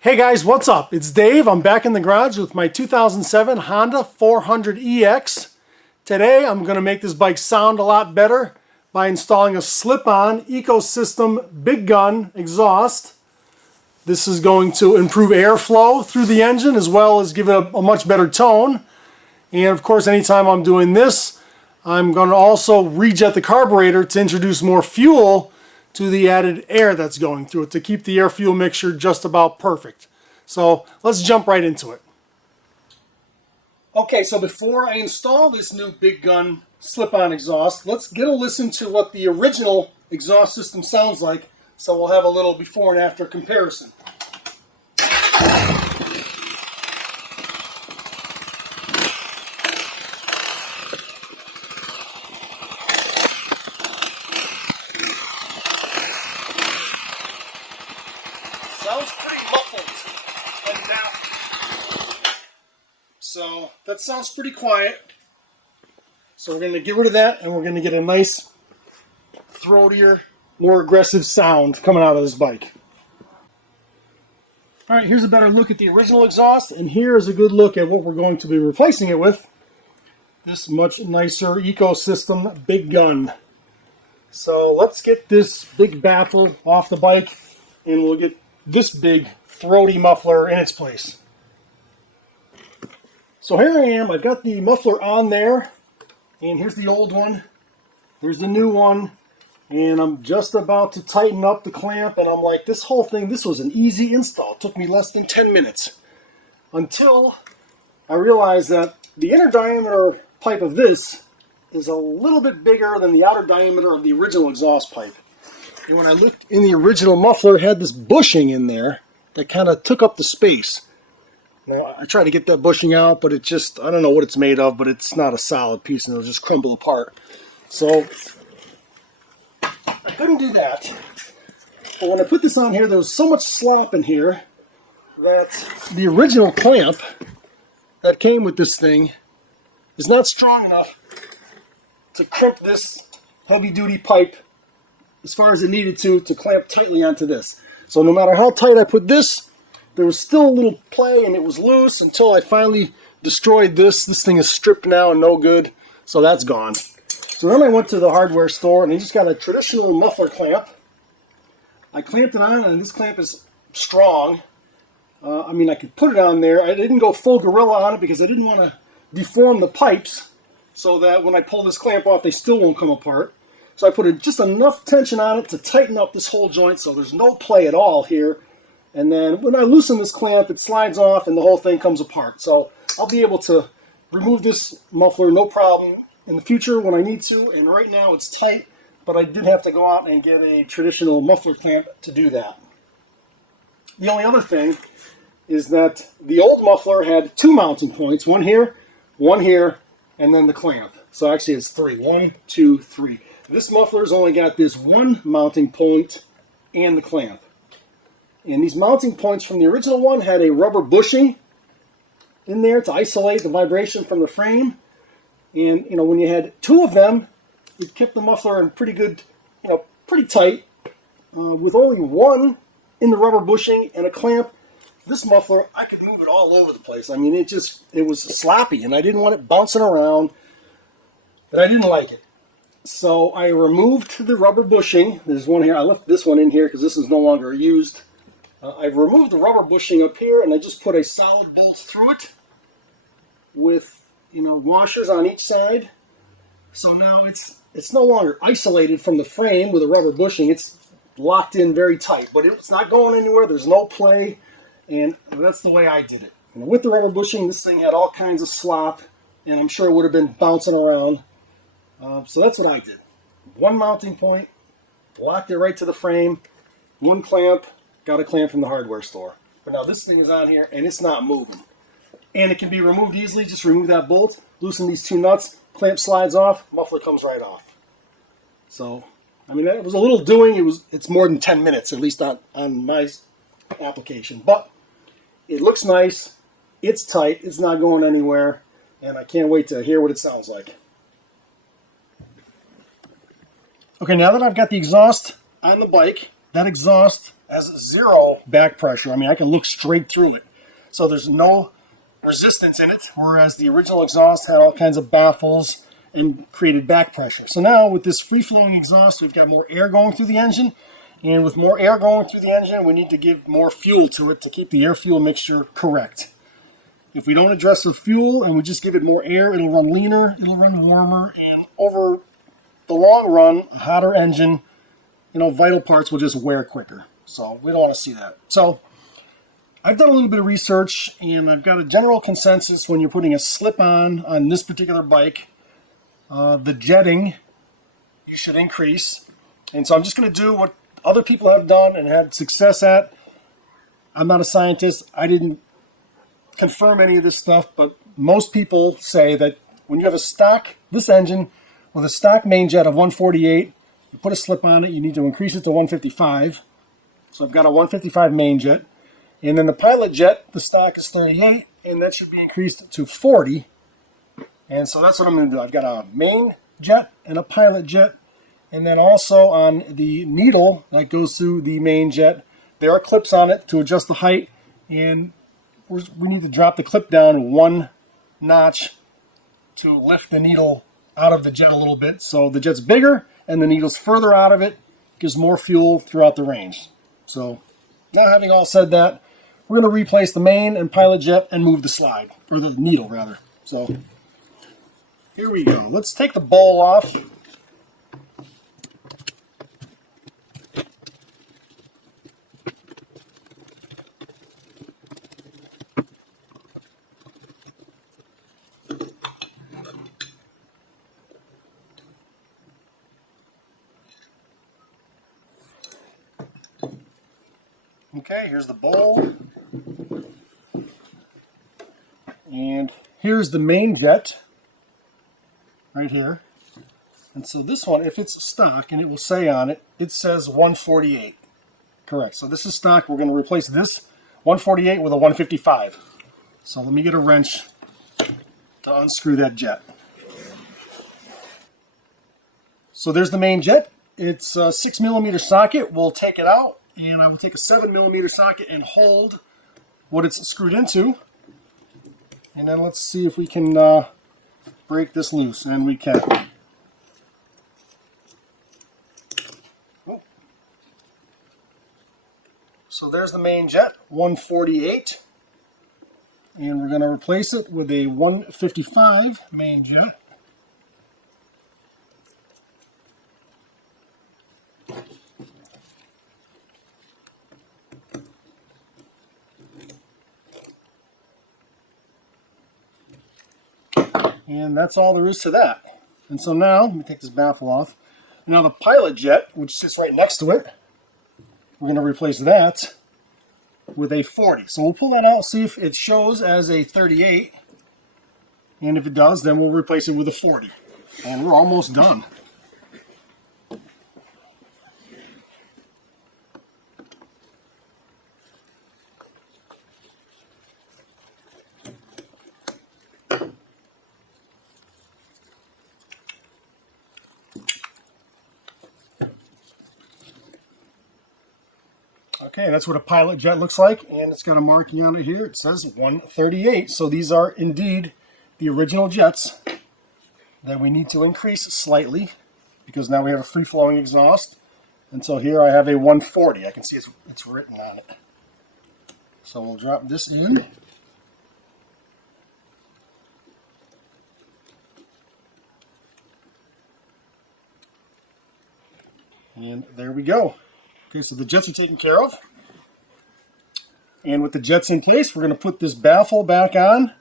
Hey guys, what's up? It's Dave. I'm back in the garage with my 2007 Honda 400EX. Today I'm going to make this bike sound a lot better by installing a slip-on Ecosystem Big Gun exhaust. This is going to improve airflow through the engine as well as give it a much better tone. And of course, anytime I'm doing this, I'm going to also rejet the carburetor to introduce more fuel to the added air that's going through it to keep the air-fuel mixture just about perfect. So let's jump right into it. Okay, so before I install this new Big Gun slip-on exhaust, let's get a listen to what the original exhaust system sounds like, so we'll have a little before and after comparison. Sounds pretty muffled and down. So that sounds pretty quiet. So we're going to get rid of that and we're going to get a nice, throatier, more aggressive sound coming out of this bike. Alright, here's a better look at the original exhaust, and here is a good look at what we're going to be replacing it with. This much nicer Ecosystem Big Gun. So let's get this big baffle off the bike and we'll get this big throaty muffler in its place. So here I am, I've got the muffler on there, and here's the old one, here's the new one, and I'm just about to tighten up the clamp, and I'm like, this whole thing, this was an easy install. It took me less than 10 minutes. Until I realized that the inner diameter pipe of this is a little bit bigger than the outer diameter of the original exhaust pipe. And when I looked in the original muffler, it had this bushing in there that kind of took up the space. Now, I tried to get that bushing out, but it just, I don't know what it's made of, but it's not a solid piece and it'll just crumble apart. So, I couldn't do that. But when I put this on here, there was so much slop in here that the original clamp that came with this thing is not strong enough to crimp this heavy-duty pipe as far as it needed to clamp tightly onto this. So no matter how tight I put this, there was still a little play and it was loose until I finally destroyed this. This thing is stripped now and no good, so that's gone. So then I went to the hardware store and I just got a traditional muffler clamp. I clamped it on, and this clamp is strong. I mean, I could put it on there. I didn't go full gorilla on it because I didn't want to deform the pipes so that when I pull this clamp off, they still won't come apart. So I put just enough tension on it to tighten up this whole joint so there's no play at all here. And then when I loosen this clamp, it slides off and the whole thing comes apart. So I'll be able to remove this muffler no problem in the future when I need to. And right now it's tight, but I did have to go out and get a traditional muffler clamp to do that. The only other thing is that the old muffler had two mounting points, one here, and then the clamp. So actually it's three. 1, 2, 3. This muffler's only got this one mounting point and the clamp. And these mounting points from the original one had a rubber bushing in there to isolate the vibration from the frame. And you know, when you had two of them, it kept the muffler in pretty good, pretty tight. With only one in the rubber bushing and a clamp, this muffler, I could move it all over the place. I mean, it was sloppy, and I didn't want it bouncing around, but I didn't like it. So I removed the rubber bushing. There's one here. I left this one in here because this is no longer used. I've removed the rubber bushing up here, and I just put a solid bolt through it with, washers on each side. So now it's no longer isolated from the frame with a rubber bushing. It's locked in very tight, but it's not going anywhere. There's no play, and that's the way I did it. And with the rubber bushing, this thing had all kinds of slop, and I'm sure it would have been bouncing around. So that's what I did. One mounting point, locked it right to the frame, one clamp, got a clamp from the hardware store. But now this thing is on here and it's not moving. And it can be removed easily. Just remove that bolt, loosen these two nuts, clamp slides off, muffler comes right off. So, I mean, it was a little doing. It's more than 10 minutes, at least on my application. But it looks nice, it's tight, it's not going anywhere, and I can't wait to hear what it sounds like. Okay, now that I've got the exhaust on the bike, that exhaust has zero back pressure. I mean, I can look straight through it. So there's no resistance in it, whereas the original exhaust had all kinds of baffles and created back pressure. So now with this free-flowing exhaust, we've got more air going through the engine, and with more air going through the engine, we need to give more fuel to it to keep the air-fuel mixture correct. If we don't address the fuel and we just give it more air, it'll run leaner, it'll run warmer, and over the long run, a hotter engine, vital parts will just wear quicker. So we don't want to see that. So I've done a little bit of research, and I've got a general consensus when you're putting a slip-on this particular bike, the jetting you should increase. And so I'm just going to do what other people have done and had success at. I'm not a scientist. I didn't confirm any of this stuff, but most people say that when you have this engine with a stock main jet of 148, you put a slip on it, you need to increase it to 155. So I've got a 155 main jet. And then the pilot jet, the stock is 38, and that should be increased to 40. And so that's what I'm going to do. I've got a main jet and a pilot jet. And then also on the needle that goes through the main jet, there are clips on it to adjust the height. And we need to drop the clip down one notch to lift the needle out of the jet a little bit. So the jet's bigger and the needle's further out of it, gives more fuel throughout the range. So now having all said that, we're going to replace the main and pilot jet and move the slide, or the needle rather. So here we go. Let's take the bowl off. Okay, here's the bowl. And here's the main jet right here. And so this one, if it's stock, and it will say on it, it says 148. Correct. So this is stock. We're going to replace this 148 with a 155. So let me get a wrench to unscrew that jet. So there's the main jet. It's a 6mm socket. We'll take it out, and I will take a 7mm socket and hold what it's screwed into. And then let's see if we can break this loose, and we can. So there's the main jet, 148. And we're going to replace it with a 155 main jet. And that's all there is to that. And so now, let me take this baffle off. Now the pilot jet, which sits right next to it, we're going to replace that with a 40. So we'll pull that out, see if it shows as a 38. And if it does, then we'll replace it with a 40. And we're almost done. Okay, that's what a pilot jet looks like, and it's got a marking on it here. It says 138. So these are indeed the original jets that we need to increase slightly because now we have a free-flowing exhaust. And so here I have a 140. I can see it's written on it. So we'll drop this in. And there we go. Okay, so the jets are taken care of. And with the jets in place, we're going to put this baffle back on.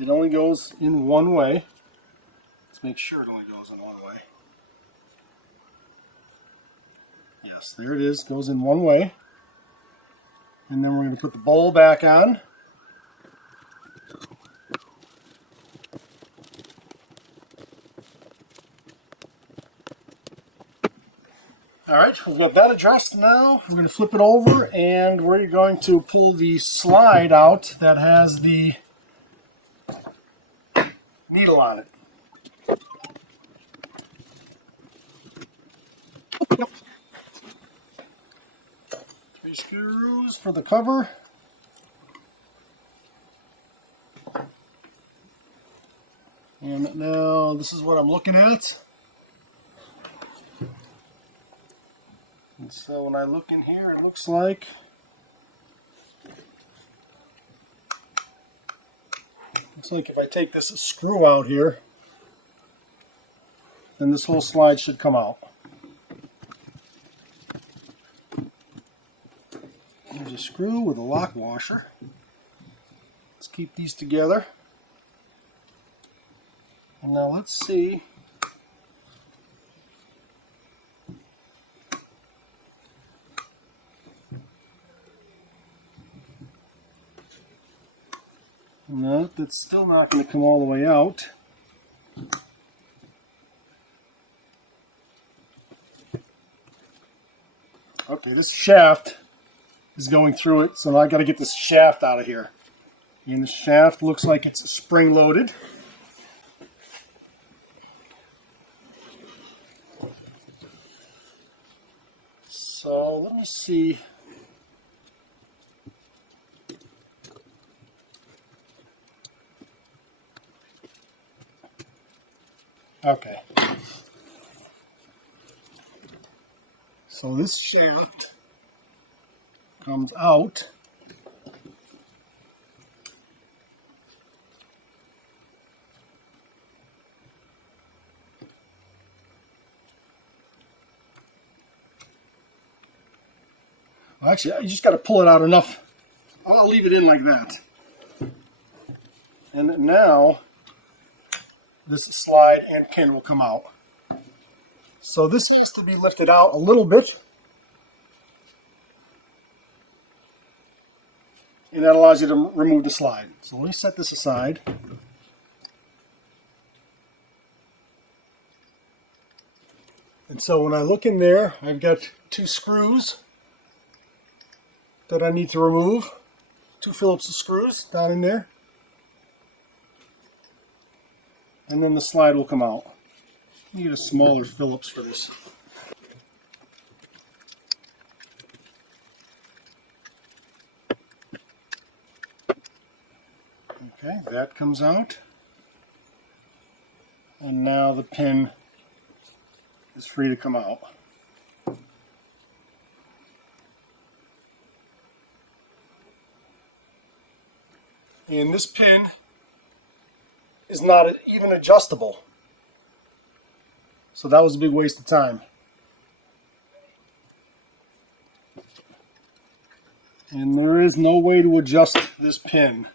It only goes in one way. Let's make sure it only goes in one way. Yes, there it is. Goes in one way. And then we're going to put the bowl back on. All right, we've got that addressed now. We're going to flip it over, and we're going to pull the slide out that has the needle on it. screws for the cover. And now this is what I'm looking at. And so when I look in here, it looks like if I take this screw out here, then this whole slide should come out. There's a screw with a lock washer. Let's keep these together. And now let's see. No, that's still not going to come all the way out. Okay, this shaft is going through it, so now I got to get this shaft out of here. And the shaft looks like it's spring-loaded. So let me see. Okay. So this shaft comes out. Well, actually, you just got to pull it out enough. I'll leave it in like that. And now this slide and pin will come out. So this has to be lifted out a little bit. And that allows you to remove the slide. So let me set this aside. And so when I look in there, I've got 2 screws that I need to remove. 2 Phillips screws down in there. And then the slide will come out. I need a smaller Phillips for this. Okay, that comes out. And now the pin is free to come out. And this pin is not even adjustable. So that was a big waste of time. And there is no way to adjust this pin.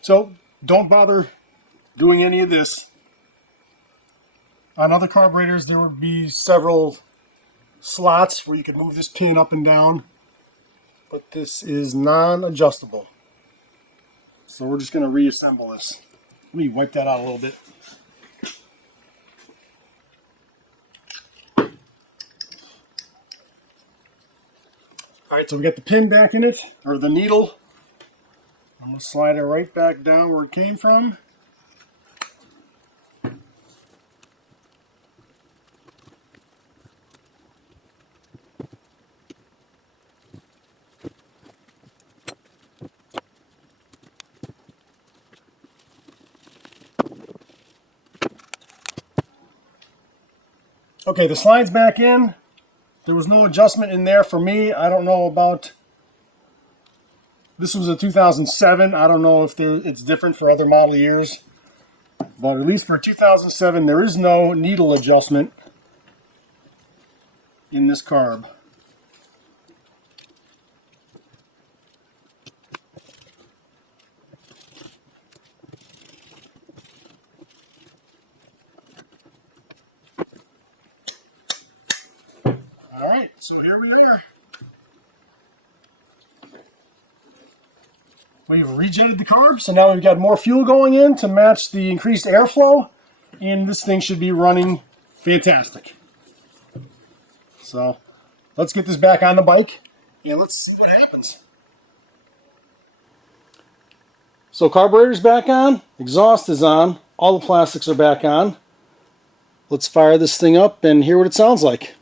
So don't bother doing any of this. On other carburetors there would be several slots where you could move this pin up and down. But this is non-adjustable. So we're just going to reassemble this. Let me wipe that out a little bit. Alright, so we got the pin back in it, or the needle. I'm going to slide it right back down where it came from. Okay, the slide's back in. There was no adjustment in there for me. I don't know about... This was a 2007. I don't know if it's different for other model years. But at least for 2007, there is no needle adjustment in this carb. Alright, so here we are. We've rejetted the carb, so now we've got more fuel going in to match the increased airflow, and this thing should be running fantastic. So let's get this back on the bike and let's see what happens. So carburetor's back on, exhaust is on, all the plastics are back on. Let's fire this thing up and hear what it sounds like.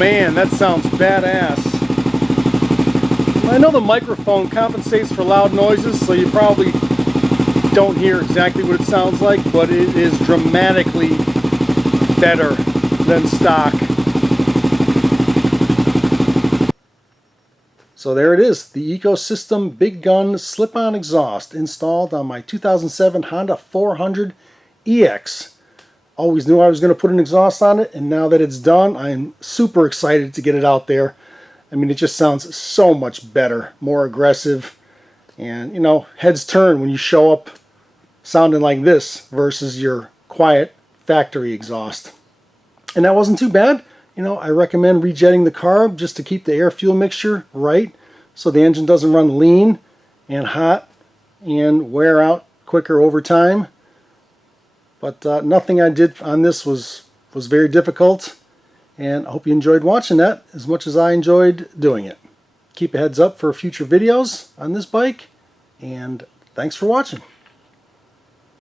man, that sounds badass. I know the microphone compensates for loud noises, so you probably don't hear exactly what it sounds like, but it is dramatically better than stock. So there it is, the Ecosystem Big Gun slip-on exhaust installed on my 2007 Honda 400 EX. Always knew I was going to put an exhaust on it, and now that it's done, I'm super excited to get it out there. I mean, it just sounds so much better, more aggressive, and you know, heads turn when you show up sounding like this versus your quiet factory exhaust. And that wasn't too bad. You know, I recommend rejetting the carb just to keep the air-fuel mixture right so the engine doesn't run lean and hot and wear out quicker over time. But nothing I did on this was very difficult, and I hope you enjoyed watching that as much as I enjoyed doing it. Keep a heads up for future videos on this bike, and thanks for watching.